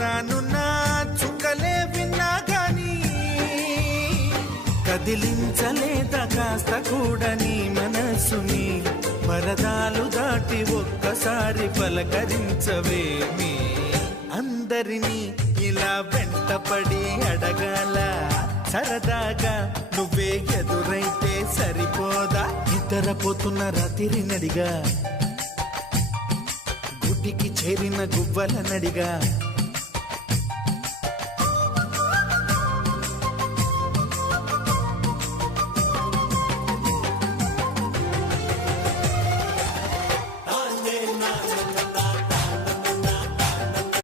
రానున్న చుక్కలే విన్నా గాని కదిలించలేదా కాస్త కూడా నీ మనసుని పరదాలు దాటి ఒక్కసారి పలకరించవేమి అందరినీ ఇలా వెంటపడి అడగాల సరదాగా నువ్వే ఎదురైతే సరిపోదా నిద్రపోతున్న రాత్రి నడిగా గుడికి చేరిన గువ్వల నడిగా